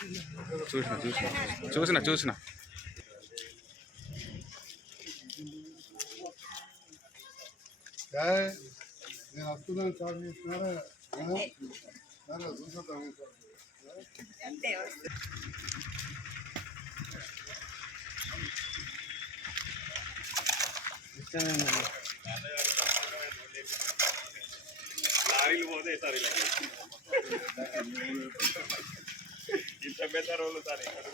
చూసిన చూసిన. చూసిన చూసిన. నేను వస్తున్నాను సార్ చూస్తున్నారా చూసొద్దాం అంతే లారీలు పోతే సార్ ఇలా ఇంత పెద్ద రోడ్లు సార్ ఇక్కడ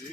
ఈ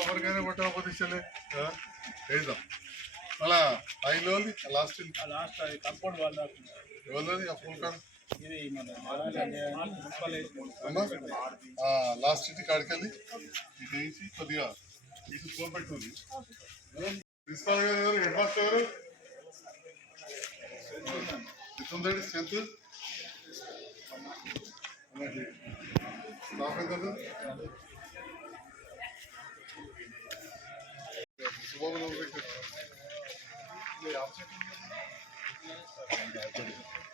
ఎవరికైనా కొట్టకపోతే ఇచ్చలే వేద్దాం మళ్ళా ఐదు లాస్ట్ లాస్ట్ కంపౌండ్ వాళ్ళ ఎవరిది ఆ ఫోన్ కార్డు లాస్ట్ ఇంటి కాడికెళ్ళి ఇది వేసి కొద్దిగా ఇటు ఫోన్ పెట్టుకుంది ప్రిన్సిపాల్ గారు ఎవరు హెడ్ మాస్టర్ ఎవరు ఎంత ఉందండి స్ట్రెంత్ స్టాఫ్ ఎంత ఉంది? శుభమని ఎవరు పెట్టారు? ఇది ఆఫ్ చెట్టు ఉంది కదా?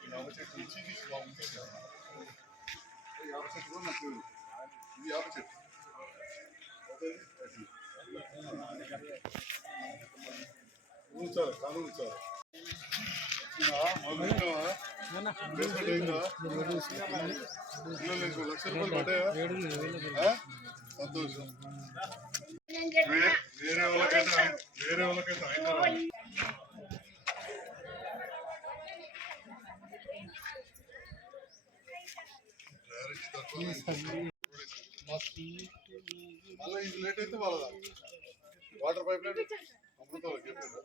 ఈ ఆఫ్ చెట్టు నుంచి ఇది శుభం ఉంటుంది కదా? ఈ ఆఫ్ చెట్టు కూడా లక్ష రూపాయలు పడ్డాయా సంతోషం వేరే వాళ్ళకైతే వేరే వాళ్ళకైతే అయినా తక్కువ మళ్ళీ ఇది లేట్ అయితే వాళ్ళదా వాటర్ పైప్ లైన్. అమృతం చెప్పారు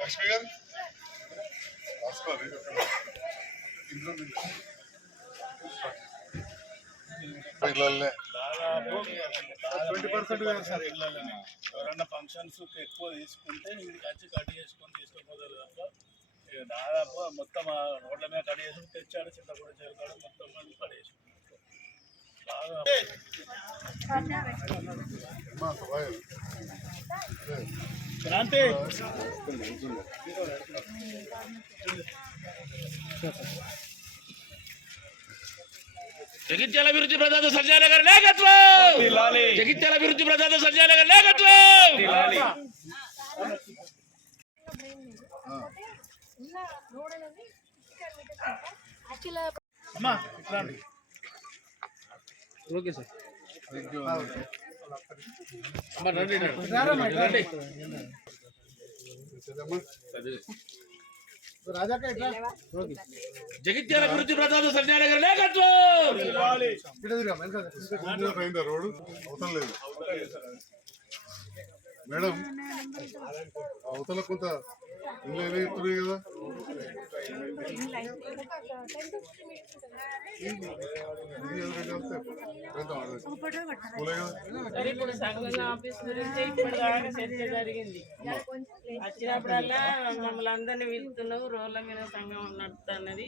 లక్ష్మి గారు? రాసుకోవాలి ఇంట్లో నుంచి. పిల్లలే ట్వంటీ పర్సెంట్ సార్ ఎవరన్నా ఫంక్షన్స్ ఎక్కువ తీసుకుంటే వీడికి వచ్చి కట్ చేసుకొని తీసుకోపోతారు తప్ప దాదాపు మొత్తం రోడ్ల మీద కట్ చేసుకుని తెచ్చాడు చింతపూడి చేరుకాడు మొత్తం మంది పడేసి బాగా క్రాంతి. జగిత్యాల అభివృద్ధి ప్రదాత సంజయ్ గారి నాయకత్వం! జగిత్యాల అభివృద్ధి ప్రదాత సంజయ్ గారి నాయకత్వం! అమ్మా థ్యాంక్ యూ జగిత్యాల అభివృద్ధి ప్రసాద్ సంజయ్ గారి నాయకత్వం! అయిందా రోడ్డు అవతల లేదు మేడం అవతల కొంత ఇల్లు ఏదో ఎత్తున్నాయి కదా? ఇప్పుడు ఆఫీస్ గురించి చర్చ జరిగింది వచ్చినప్పుడల్లా మమ్మల్ని అందరినీ పిలుస్తున్నావు రోడ్ల మీద సంఘం నడుపుతున్నది.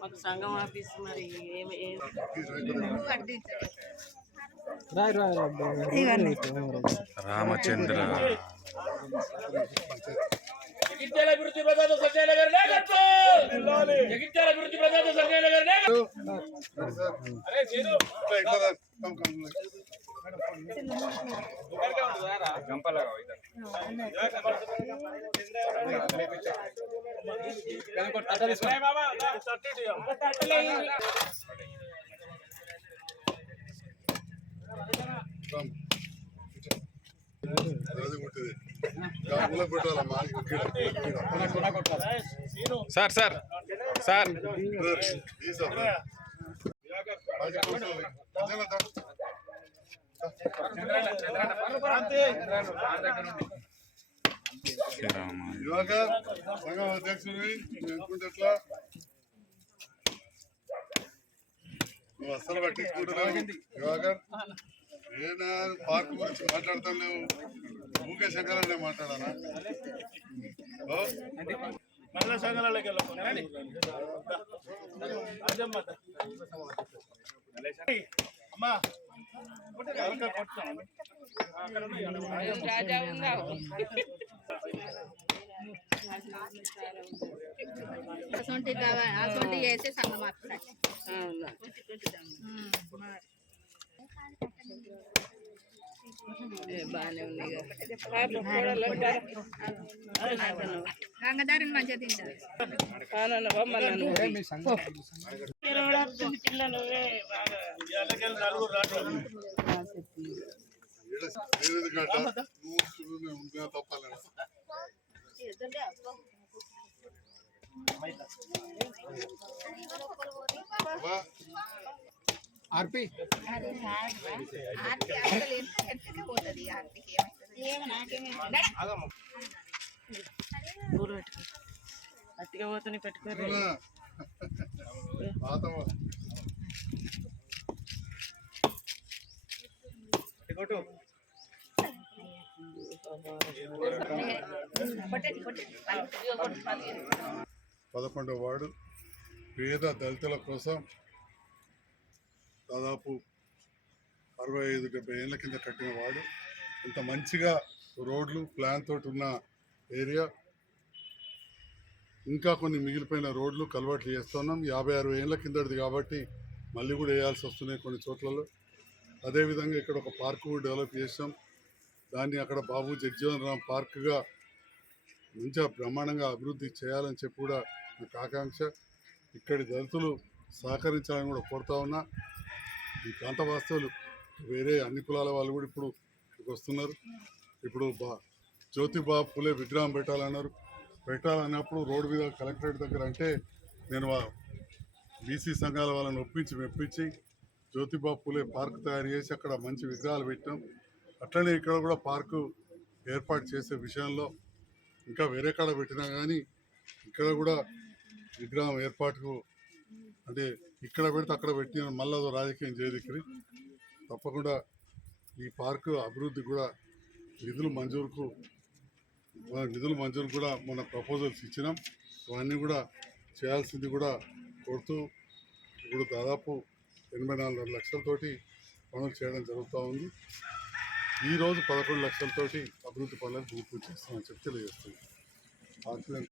మాకు సంఘం ఆఫీస్ మరి ఏమి రామచంద్ర. జగిత్యాల అభివృద్ధి ప్రదాత సంజయ్ నగర్ నాయకత్వం జగిత్యాల అభివృద్ధి ప్రదాత సంజయ్ నగర్ నాయకత్వం సార్ సార్. సార్. యువక సంఘం అధ్యక్షుడివి ఎట్లా నువ్వు అస్సలు పట్టించుకుంటున్నావు యువక ఏనా పార్క్ గురించి మాట్లాడతాం లేవు. ఊకే శంకరాన్ని మాట్లాడానా ఓ, మళ్ళా అమ్మా. రాజా అసొంటి అసొంటి ఏ, బాగానే. గంగదారిని మంచిగా తింటారు. ఆనన్నవా పోతుంది పెట్టుకో అట్టిగా పెట్టుకోరు పదకొండవ వార్డు పేద దళితుల కోసం దాదాపు అరవై ఐదు డెబ్బై ఏళ్ళ కింద కట్టిన వాడు. ఇంత మంచిగా రోడ్లు ప్లాన్ తోటి ఉన్న ఏరియా ఇంకా కొన్ని మిగిలిపోయిన రోడ్లు కలవాట్లు చేస్తున్నాం. యాభై అరవై ఏళ్ళ కిందటిది కాబట్టి మళ్ళీ కూడా వేయాల్సి వస్తున్నాయి కొన్ని చోట్లలో. అదేవిధంగా ఇక్కడ ఒక పార్క్ కూడా డెవలప్ చేసాం దాన్ని అక్కడ బాబు జగ్జీవన్ రామ్ పార్క్గా మంచిగా బ్రహ్మాండంగా అభివృద్ధి చేయాలని చెప్పి కూడా నాకు ఆకాంక్ష ఇక్కడి దళితులు సహకరించాలని కూడా కోరుతా ఉన్నా. ఈ ప్రాంత వాస్తవులు వేరే అన్ని కులాల వాళ్ళు కూడా ఇప్పుడు వస్తున్నారు. ఇప్పుడు బా జ్యోతిబా ఫులే విగ్రహం పెట్టాలన్నారు. పెట్టాలన్నప్పుడు రోడ్డు మీద కలెక్టరేట్ దగ్గర అంటే నేను బీసీ సంఘాల వాళ్ళని ఒప్పించి మెప్పించి జ్యోతిబా ఫులే పార్క్ తయారు చేసి అక్కడ మంచి విగ్రహాలు పెట్టాం. అట్లనే ఇక్కడ కూడా పార్కు ఏర్పాటు చేసే విషయంలో ఇంకా వేరే కాడ పెట్టినా కానీ ఇక్కడ కూడా విగ్రహం ఏర్పాటుకు అంటే ఇక్కడ పెడితే అక్కడ పెట్టిన మళ్ళీ రాజకీయం చేయదిక్కరి తప్పకుండా ఈ పార్కు అభివృద్ధి కూడా నిధులు మంజూరుకు నిధులు మంజూరు కూడా మన ప్రపోజల్స్ ఇచ్చినాం. అవన్నీ కూడా చేయాల్సింది కూడా కోరుతూ ఇప్పుడు దాదాపు ఎనభై నాలుగు లక్షలతోటి పనులు చేయడం జరుగుతూ ఉంది. ఈరోజు పదకొండు లక్షలతోటి అభివృద్ధి పనులకు భూమి చేస్తామని చెప్పి తెలియజేస్తుంది